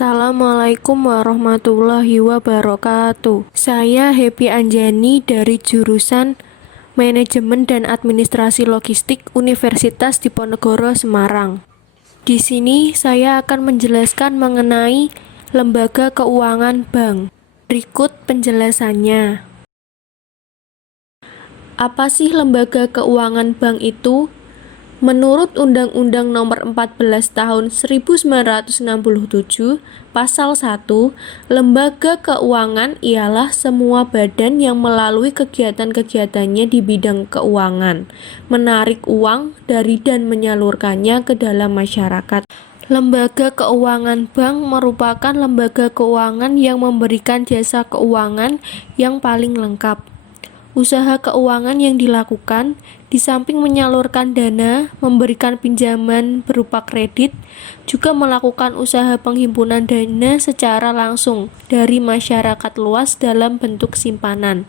Assalamualaikum warahmatullahi wabarakatuh. Saya Happy Anjani dari jurusan Manajemen dan Administrasi Logistik Universitas Diponegoro Semarang. Di sini saya akan menjelaskan mengenai lembaga keuangan bank. Berikut penjelasannya. Apa sih lembaga keuangan bank itu? Menurut Undang-Undang Nomor 14 Tahun 1967, Pasal 1, lembaga keuangan ialah semua badan yang melalui kegiatan-kegiatannya di bidang keuangan, menarik uang dari dan menyalurkannya ke dalam masyarakat. Lembaga keuangan bank merupakan lembaga keuangan yang memberikan jasa keuangan yang paling lengkap. Usaha keuangan yang dilakukan, di samping menyalurkan dana, memberikan pinjaman berupa kredit, juga melakukan usaha penghimpunan dana secara langsung dari masyarakat luas dalam bentuk simpanan.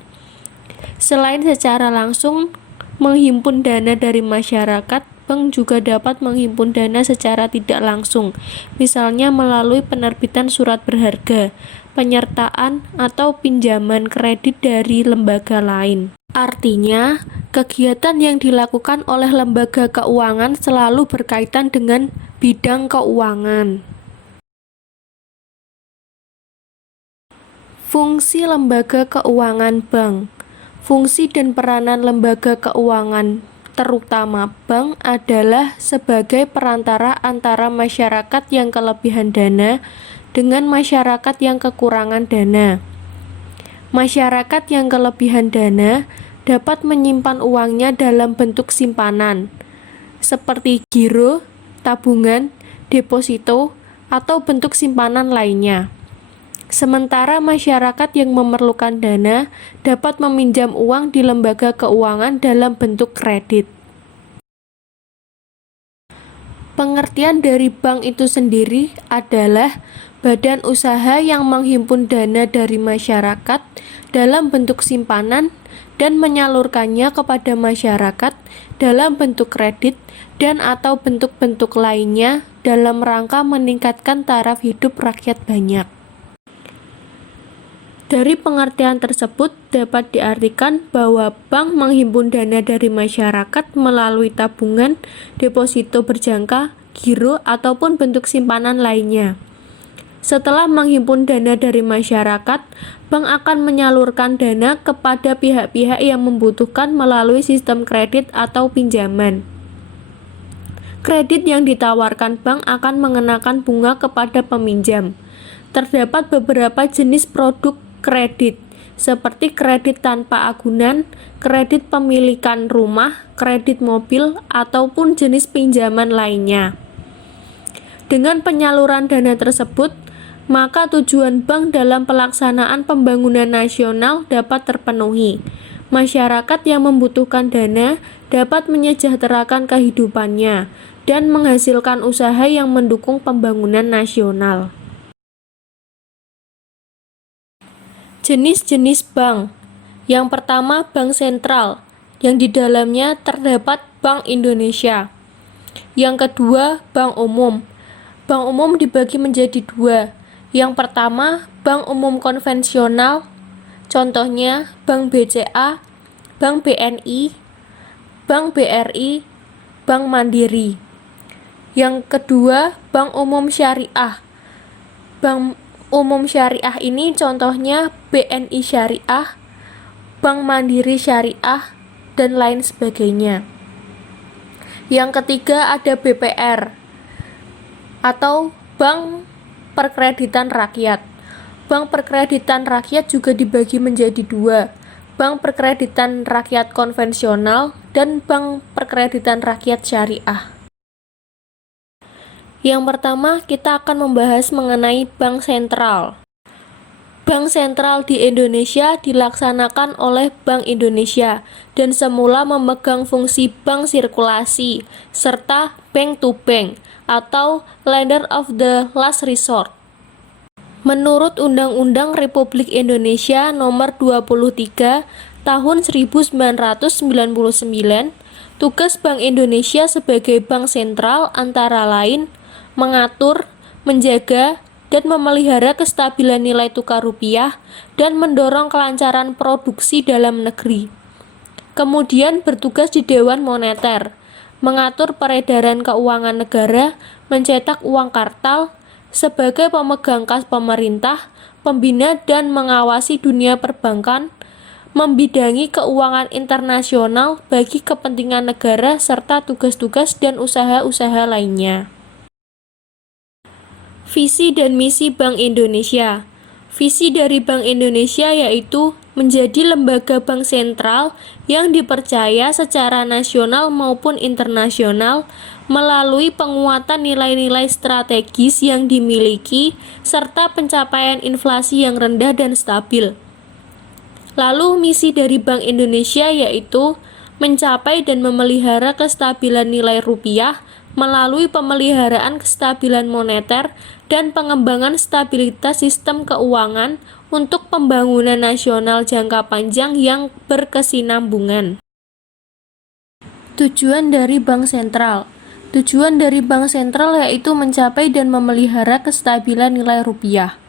Selain secara langsung menghimpun dana dari masyarakat, bank juga dapat menghimpun dana secara tidak langsung, misalnya melalui penerbitan surat berharga, penyertaan, atau pinjaman kredit dari lembaga lain. Artinya, kegiatan yang dilakukan oleh lembaga keuangan selalu berkaitan dengan bidang keuangan. Fungsi lembaga keuangan bank. Fungsi dan peranan lembaga keuangan, terutama bank, adalah sebagai perantara antara masyarakat yang kelebihan dana dengan masyarakat yang kekurangan dana. Masyarakat yang kelebihan dana dapat menyimpan uangnya dalam bentuk simpanan, seperti giro, tabungan, deposito, atau bentuk simpanan lainnya. Sementara masyarakat yang memerlukan dana dapat meminjam uang di lembaga keuangan dalam bentuk kredit. Pengertian dari bank itu sendiri adalah badan usaha yang menghimpun dana dari masyarakat dalam bentuk simpanan dan menyalurkannya kepada masyarakat dalam bentuk kredit dan atau bentuk-bentuk lainnya dalam rangka meningkatkan taraf hidup rakyat banyak. Dari pengertian tersebut dapat diartikan bahwa bank menghimpun dana dari masyarakat melalui tabungan, deposito berjangka, giro, ataupun bentuk simpanan lainnya. Setelah menghimpun dana dari masyarakat, bank akan menyalurkan dana kepada pihak-pihak yang membutuhkan melalui sistem kredit atau pinjaman. Kredit yang ditawarkan bank akan mengenakan bunga kepada peminjam. Terdapat beberapa jenis produk kredit, seperti kredit tanpa agunan, kredit pemilikan rumah, kredit mobil, ataupun jenis pinjaman lainnya. Dengan penyaluran dana tersebut, maka tujuan bank dalam pelaksanaan pembangunan nasional dapat terpenuhi. Masyarakat yang membutuhkan dana dapat menyejahterakan kehidupannya dan menghasilkan usaha yang mendukung pembangunan nasional. Jenis-jenis bank. Yang pertama, bank sentral, yang di dalamnya terdapat Bank Indonesia. Yang kedua, bank umum. Bank umum dibagi menjadi dua. Yang pertama, bank umum konvensional, contohnya Bank BCA, Bank BNI, Bank BRI, Bank Mandiri. Yang kedua, bank umum syariah. Bank umum syariah ini contohnya BNI Syariah, Bank Mandiri Syariah, dan lain sebagainya. Yang ketiga ada BPR atau Bank Perkreditan Rakyat. Bank Perkreditan Rakyat juga dibagi menjadi dua, Bank Perkreditan Rakyat Konvensional dan Bank Perkreditan Rakyat Syariah. Yang pertama, kita akan membahas mengenai bank sentral. Bank sentral di Indonesia dilaksanakan oleh Bank Indonesia dan semula memegang fungsi bank sirkulasi serta bank to bank atau lender of the last resort. Menurut Undang-Undang Republik Indonesia Nomor 23 Tahun 1999, tugas Bank Indonesia sebagai bank sentral antara lain mengatur, menjaga, dan memelihara kestabilan nilai tukar rupiah dan mendorong kelancaran produksi dalam negeri. Kemudian bertugas di Dewan Moneter, mengatur peredaran keuangan negara, mencetak uang kartal, sebagai pemegang kas pemerintah, pembina dan mengawasi dunia perbankan, membidangi keuangan internasional bagi kepentingan negara serta tugas-tugas dan usaha-usaha lainnya. Visi dan misi Bank Indonesia. Visi dari Bank Indonesia yaitu menjadi lembaga bank sentral yang dipercaya secara nasional maupun internasional melalui penguatan nilai-nilai strategis yang dimiliki serta pencapaian inflasi yang rendah dan stabil. Lalu misi dari Bank Indonesia yaitu mencapai dan memelihara kestabilan nilai rupiah melalui pemeliharaan kestabilan moneter dan pengembangan stabilitas sistem keuangan untuk pembangunan nasional jangka panjang yang berkesinambungan. Tujuan dari Bank Sentral. Tujuan dari Bank Sentral yaitu mencapai dan memelihara kestabilan nilai rupiah.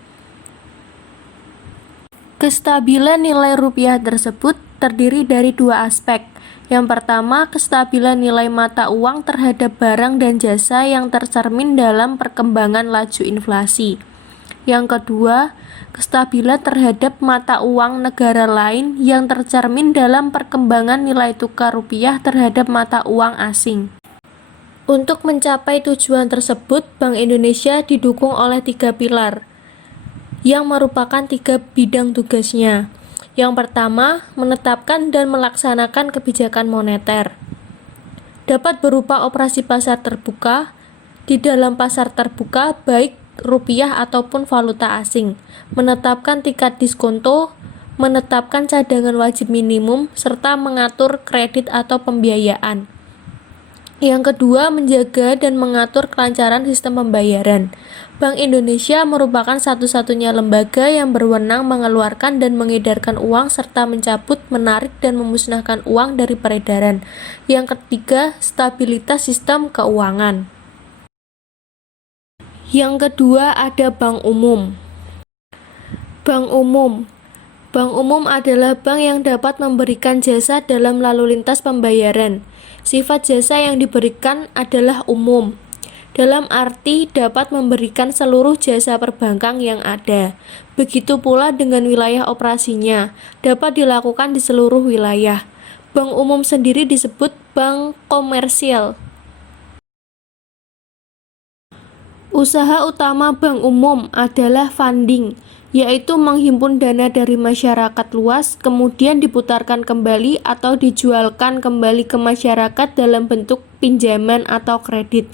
Kestabilan nilai rupiah tersebut terdiri dari dua aspek. Yang pertama, kestabilan nilai mata uang terhadap barang dan jasa yang tercermin dalam perkembangan laju inflasi. Yang kedua, kestabilan terhadap mata uang negara lain yang tercermin dalam perkembangan nilai tukar rupiah terhadap mata uang asing. Untuk mencapai tujuan tersebut, Bank Indonesia didukung oleh 3 pilar yang merupakan 3 bidang tugasnya. Yang pertama, menetapkan dan melaksanakan kebijakan moneter. Dapat berupa operasi pasar terbuka, di dalam pasar terbuka baik rupiah ataupun valuta asing, menetapkan tingkat diskonto, menetapkan cadangan wajib minimum, serta mengatur kredit atau pembiayaan. Yang kedua, menjaga dan mengatur kelancaran sistem pembayaran. Bank Indonesia merupakan satu-satunya lembaga yang berwenang mengeluarkan dan mengedarkan uang serta mencabut, menarik, dan memusnahkan uang dari peredaran. Yang ketiga, stabilitas sistem keuangan. Yang kedua, ada Bank Umum. Bank Umum. Bank umum adalah bank yang dapat memberikan jasa dalam lalu lintas pembayaran. Sifat jasa yang diberikan adalah umum, dalam arti dapat memberikan seluruh jasa perbankan yang ada. Begitu pula dengan wilayah operasinya, dapat dilakukan di seluruh wilayah. Bank umum sendiri disebut bank komersial. Usaha utama bank umum adalah funding, yaitu menghimpun dana dari masyarakat luas, kemudian diputarkan kembali atau dijualkan kembali ke masyarakat dalam bentuk pinjaman atau kredit.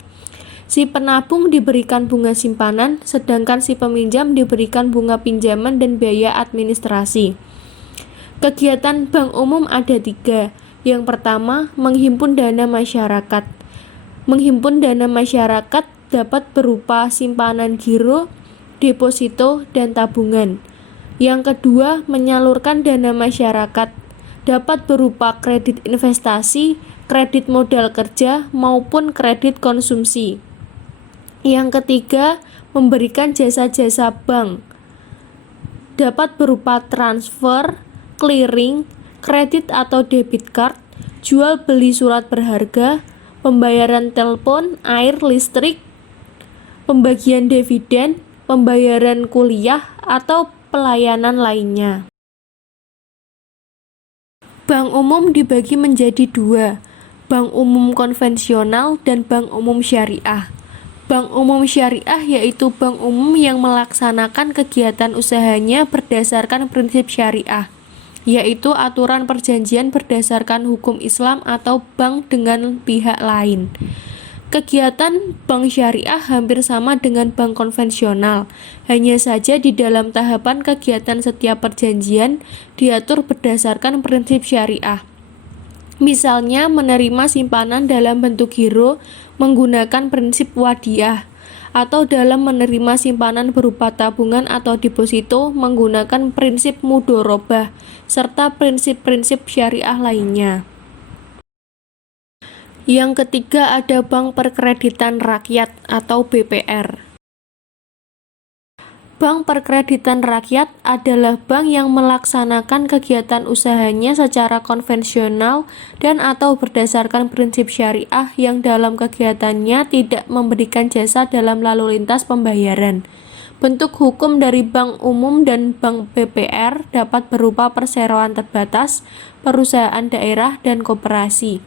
Si penabung diberikan bunga simpanan, sedangkan si peminjam diberikan bunga pinjaman dan biaya administrasi. Kegiatan bank umum ada 3. Yang pertama, menghimpun dana masyarakat. Menghimpun dana masyarakat dapat berupa simpanan giro, deposito, dan tabungan. Yang kedua, menyalurkan dana masyarakat dapat berupa kredit investasi, kredit modal kerja, maupun kredit konsumsi. Yang ketiga, memberikan jasa-jasa bank dapat berupa transfer, clearing, kredit atau debit card, jual beli surat berharga, pembayaran telepon, air, listrik, pembagian dividen, pembayaran kuliah, atau pelayanan lainnya. Bank umum dibagi menjadi 2, bank umum konvensional dan bank umum syariah. Bank umum syariah yaitu bank umum yang melaksanakan kegiatan usahanya berdasarkan prinsip syariah, yaitu aturan perjanjian berdasarkan hukum Islam atau bank dengan pihak lain. Kegiatan bank syariah hampir sama dengan bank konvensional, hanya saja di dalam tahapan kegiatan setiap perjanjian diatur berdasarkan prinsip syariah. Misalnya menerima simpanan dalam bentuk giro menggunakan prinsip wadiah, atau dalam menerima simpanan berupa tabungan atau deposito menggunakan prinsip mudorobah, serta prinsip-prinsip syariah lainnya. Yang ketiga ada Bank Perkreditan Rakyat atau BPR. Bank Perkreditan Rakyat adalah bank yang melaksanakan kegiatan usahanya secara konvensional dan atau berdasarkan prinsip syariah yang dalam kegiatannya tidak memberikan jasa dalam lalu lintas pembayaran. Bentuk hukum dari bank umum dan bank BPR dapat berupa perseroan terbatas, perusahaan daerah, dan koperasi.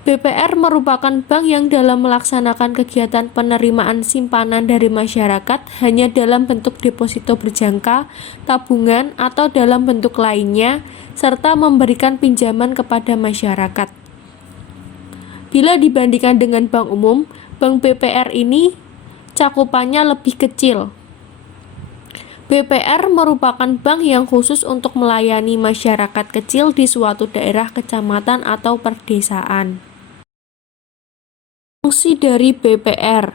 BPR merupakan bank yang dalam melaksanakan kegiatan penerimaan simpanan dari masyarakat hanya dalam bentuk deposito berjangka, tabungan, atau dalam bentuk lainnya, serta memberikan pinjaman kepada masyarakat. Bila dibandingkan dengan bank umum, bank BPR ini cakupannya lebih kecil. BPR merupakan bank yang khusus untuk melayani masyarakat kecil di suatu daerah, kecamatan, atau perdesaan. Fungsi dari BPR.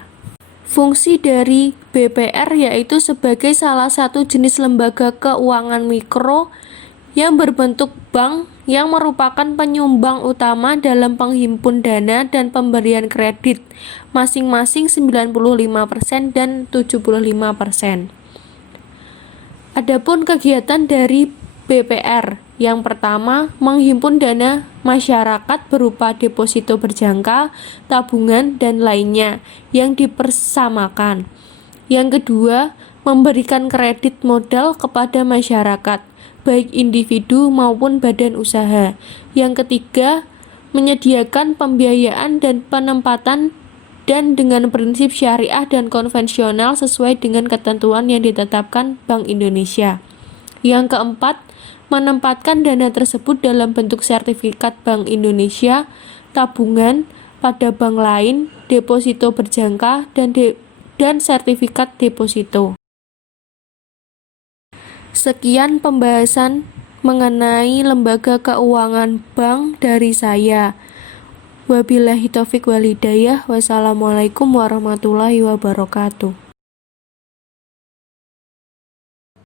Fungsi dari BPR yaitu sebagai salah satu jenis lembaga keuangan mikro yang berbentuk bank yang merupakan penyumbang utama dalam penghimpun dana dan pemberian kredit, masing-masing 95% dan 75%. Adapun kegiatan dari BPR, yang pertama, menghimpun dana masyarakat berupa deposito berjangka, tabungan, dan lainnya yang dipersamakan. Yang kedua, memberikan kredit modal kepada masyarakat, baik individu maupun badan usaha. Yang ketiga, menyediakan pembiayaan dan penempatan dan dengan prinsip syariah dan konvensional sesuai dengan ketentuan yang ditetapkan Bank Indonesia. Yang keempat, menempatkan dana tersebut dalam bentuk sertifikat Bank Indonesia, tabungan pada bank lain, deposito berjangka, dan sertifikat deposito. Sekian pembahasan mengenai lembaga keuangan bank dari saya. Wabillahi taufik wal hidayah. Wassalamualaikum warahmatullahi wabarakatuh.